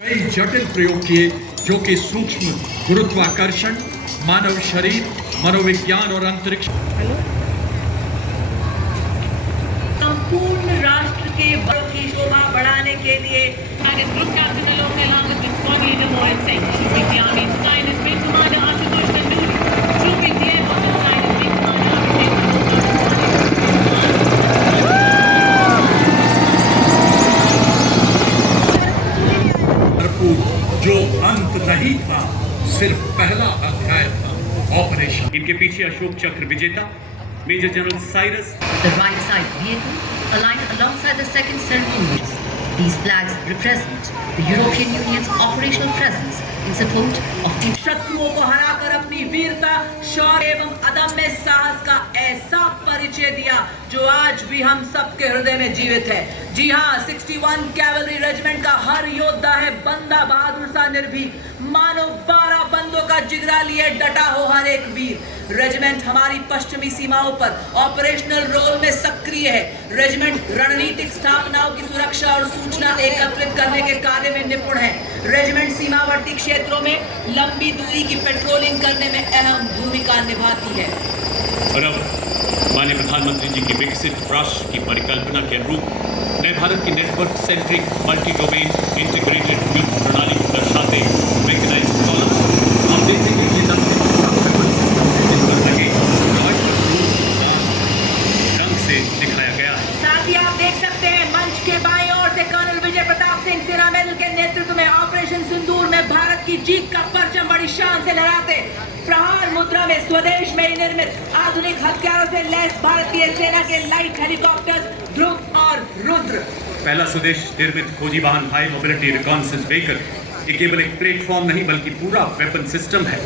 कई जटिल प्रयोग किए जो कि सूक्ष्म गुरुत्वाकर्षण, मानव शरीर, मनोविज्ञान और अंतरिक्ष संपूर्ण राष्ट्र के बड़ों की शोभा बढ़ाने के लिए जो अंत नहीं था, सिर्फ पहला अध्याय था। ऑपरेशन। इनके पीछे अशोक चक्र विजेता major general Cyrus. The right side vehicle aligned alongside the second ceremonials. These flags represent the European Union's operational presence in support of शत्रुओं को हराकर अपनी वीरता, शौर्य एवं अदम्य साहस का ऐसा परिचय दिया जो आज भी हम सबके हृदय में जीवित है। जी हाँ, 61 कैवलरी रेजिमेंट का हर योद्धा है बंदा बहादुर सा निर्भीक, मानो 12 बंदों का जिगरा लिए डटा हो हर एक वीर। रेजिमेंट हमारी पश्चिमी सीमाओं पर ऑपरेशनल रोल में सक्रिय है। रेजिमेंट रणनीतिक स्थापनाओं की सुरक्षा और सूचना एकत्रित करने के कार्य में निपुण है। रेजिमेंट सीमावर्ती क्षेत्रों में लंबी दूरी की पेट्रोलिंग करने में अहम भूमिका निभाती है। और अब माननीय प्रधानमंत्री जी की विकसित राष्ट्र की परिकल्पना के अनुरूप नए भारत की network centric multi domain integrated युद्ध प्रणाली को दर्शाते मैकेनाइज्ड कॉलम्स हम देखेंगे कि रंग से दिखाया गया है। साथ ही आप देख सकते हैं मंच के बाईं ओर से कर्नल विजय प्रताप सिंह सेना मेडल के नेतृत्व में ऑपरेशन सिंदूर में भारत की जीत का परचम बड़ी शान से लहराते प्रहार मुद्रा में स्वदेश में ही निर्मित आधुनिक हथियारों से लैस भारतीय सेना के लाइट हेलीकॉप्टर्स ध्रुव और रुद्र। पहला स्वदेश निर्मित खोजी वाहन हाई मोबिलिटी रिकॉन्सेंस व्हीकल ये केवल एक प्लेटफॉर्म नहीं बल्कि पूरा वेपन सिस्टम है।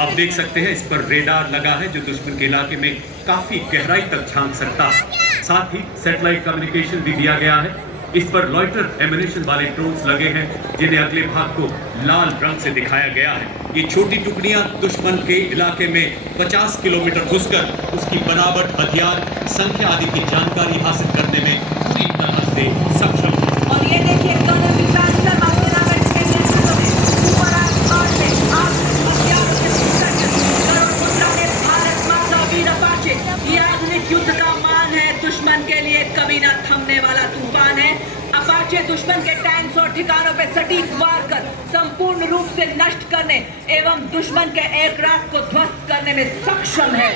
आप देख सकते हैं इस पर रेडार लगा है जो दुश्मन के इलाके में काफी गहराई तक झांक सकता है। साथ ही सैटेलाइट कम्युनिकेशन भी दिया गया है। इस पर लॉइटर एमिनेशन वाले ड्रोन्स लगे हैं जिन्हें अगले भाग को लाल रंग से दिखाया गया है। ये छोटी टुकड़ियां दुश्मन के इलाके में 50 किलोमीटर घुसकर उसकी बनावट, हथियार, संख्या आदि की जानकारी हासिल करने में पूरी तरह से सक्षम है। और ये देखिए कर्नल विक्रांत शर्मा सेना मेडल के नेतृत्व में ऊपर आसमान से हथियारों से करोड़ मुद्रा में भारत माता वीर अपाचे। ये आधुनिक युद्ध का मान है, दुश्मन के लिए कभी न थमने वाला तूफान है। अपाचे दुश्मन के टैंक्स और ठिकानों पर सटीक वार कर संपूर्ण रूप से नष्ट करने एवं दुश्मन के एयरक्राफ्ट को ध्वस्त करने में सक्षम है।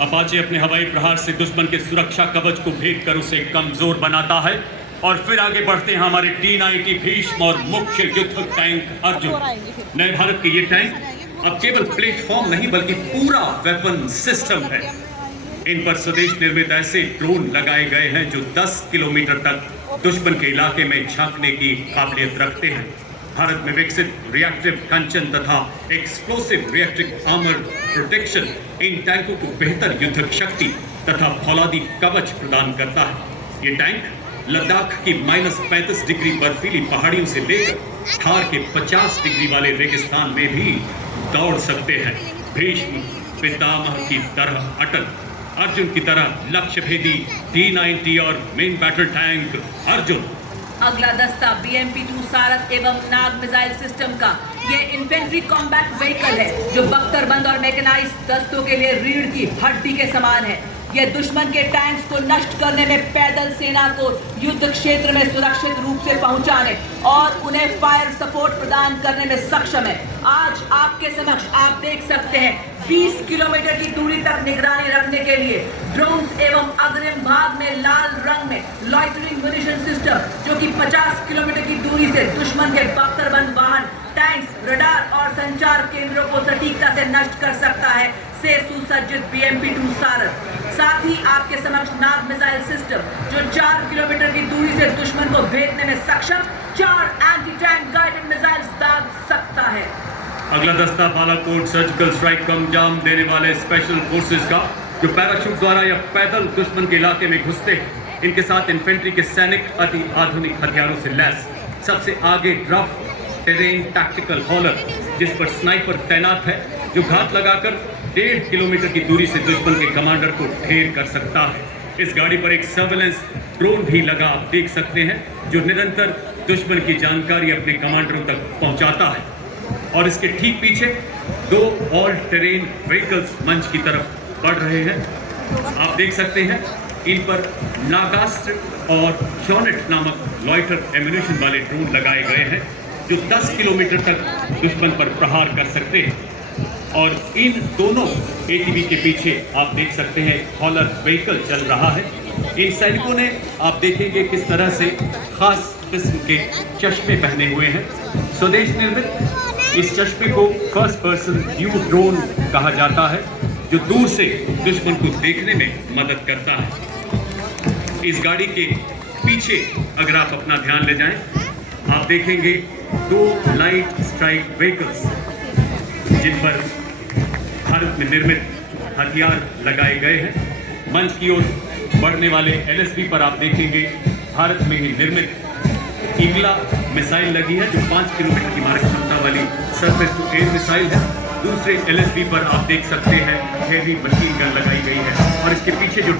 अपाचे अपने हवाई प्रहार से दुश्मन के सुरक्षा कवच को भेद कर उसे कमजोर बनाता है। और फिर आगे बढ़ते हैं हमारे T-90 भीष्म और मुख्य युद्ध टैंक अर्जुन। नए भारत के ये टैंक अब केवल प्लेटफॉर्म नहीं बल्कि पूरा वेपन सिस्टम है। इन पर स्वदेश निर्मित ऐसे ड्रोन लगाए गए हैं जो 10 किलोमीटर तक दुश्मन के इलाके में झांकने की काबिलियत रखते हैं। भारत में विकसित रिएक्टिव कंचन तथा explosive reactive armour protection in टैंकों को बेहतर युद्धक शक्ति तथा फौलादी कवच प्रदान करता है। ये टैंक लद्दाख की -35 डिग्री बर्फीली पहाड़ियों से लेकर थार के 50 डिग्री वाले रेगिस्तान में भी दौड़ सकते हैं। भीष्म पितामह की तरह अटल, अर्जुन की तरह लक्ष्य भेदी T-90 और मेन बैटल टैंक अर्जुन। अगला दस्ता BMP-2 सारथ एवं नाग मिसाइल सिस्टम का ये इन्फेंट्री कॉम्बैट व्हीकल है जो बख्तरबंद और मैकेनाइज दस्तों के लिए रीढ़ की हड्डी के समान है। यह दुश्मन के टैंक्स को नष्ट करने में पैदल सेना को युद्ध क्षेत्र में सुरक्षित रूप से पहुंचाने और उन्हें फायर सपोर्ट प्रदान करने में सक्षम है। आज आपके समक्ष आप देख सकते हैं 20 किलोमीटर की दूरी तक निगरानी रखने के लिए ड्रोन्स एवं अग्रिम भाग में लाल रंग में लॉइटरिंग म्यूनिशन सिस्टम जो कि 50 किलोमीटर की दूरी से दुश्मन के बख्तरबंद वाहन, टैंक्स, रडार और संचार केंद्रों को सटीकता से नष्ट कर सकता है से सुसज्जित BMP-2 सारथ। साथ ही आपके समक्ष नाग मिसाइल सिस्टम जो 4 किलोमीटर की दूरी से दुश्मन को भेदने में सक्षम 4 एंटी टैंक गाइडेड मिसाइल्स दाग सकता है। अगला दस्ता बालाकोट सर्जिकल स्ट्राइक को अंजाम देने वाले स्पेशल फोर्सेस का जो पैराशूट द्वारा या पैदल दुश्मन के इलाके में घुसते हैं। इनके साथ इन्फेंट्री के सैनिक अति आधुनिक हथियारों से लैस। सबसे आगे रफ टेरेन टैक्टिकल हॉलर जिस पर स्नाइपर तैनात है जो घात लगाकर 1.5 किलोमीटर की दूरी से दुश्मन के कमांडर को ढेर कर सकता है। इस गाड़ी पर एक सर्वेलेंस ड्रोन भी लगा आप देख सकते हैं जो निरंतर दुश्मन की जानकारी अपने कमांडरों तक पहुंचाता है। और इसके ठीक पीछे 2 ऑल टेरेन व्हीकल्स मंच की तरफ बढ़ रहे हैं। आप देख सकते हैं इन पर नागास्त्र और जॉनेट नामक लॉइटर एम्यूनिशन वाले ड्रोन लगाए गए हैं जो 10 किलोमीटर तक दुश्मन पर प्रहार कर सकते हैं। और इन दोनों एटीवी के पीछे आप देख सकते हैं हॉलर व्हीकल चल रहा है। इन सैनिकों ने आप देखेंगे किस तरह से खास किस्म के चश्मे पहने हुए हैं, स्वदेश निर्मित। इस चश्मे को फर्स्ट पर्सन व्यू ड्रोन कहा जाता है जो दूर से दुश्मन को देखने में मदद करता है। इस गाड़ी के पीछे अगर आप अपना ध्यान ले जाएं, आप देखेंगे 2 लाइट स्ट्राइक व्हीकल्स जिन पर भारत में निर्मित हथियार लगाए गए हैं। मंच की ओर बढ़ने वाले एलएसबी पर आप देखेंगे भारत में ही निर्मित ईगला मिसाइल लगी है जो 5 किलोमीटर की मारक क्षमता वाली सरफेस टू एयर मिसाइल है। दूसरे एलएसबी पर आप देख सकते हैं हेवी मशीन गन लगाई गई है और इसके पीछे जो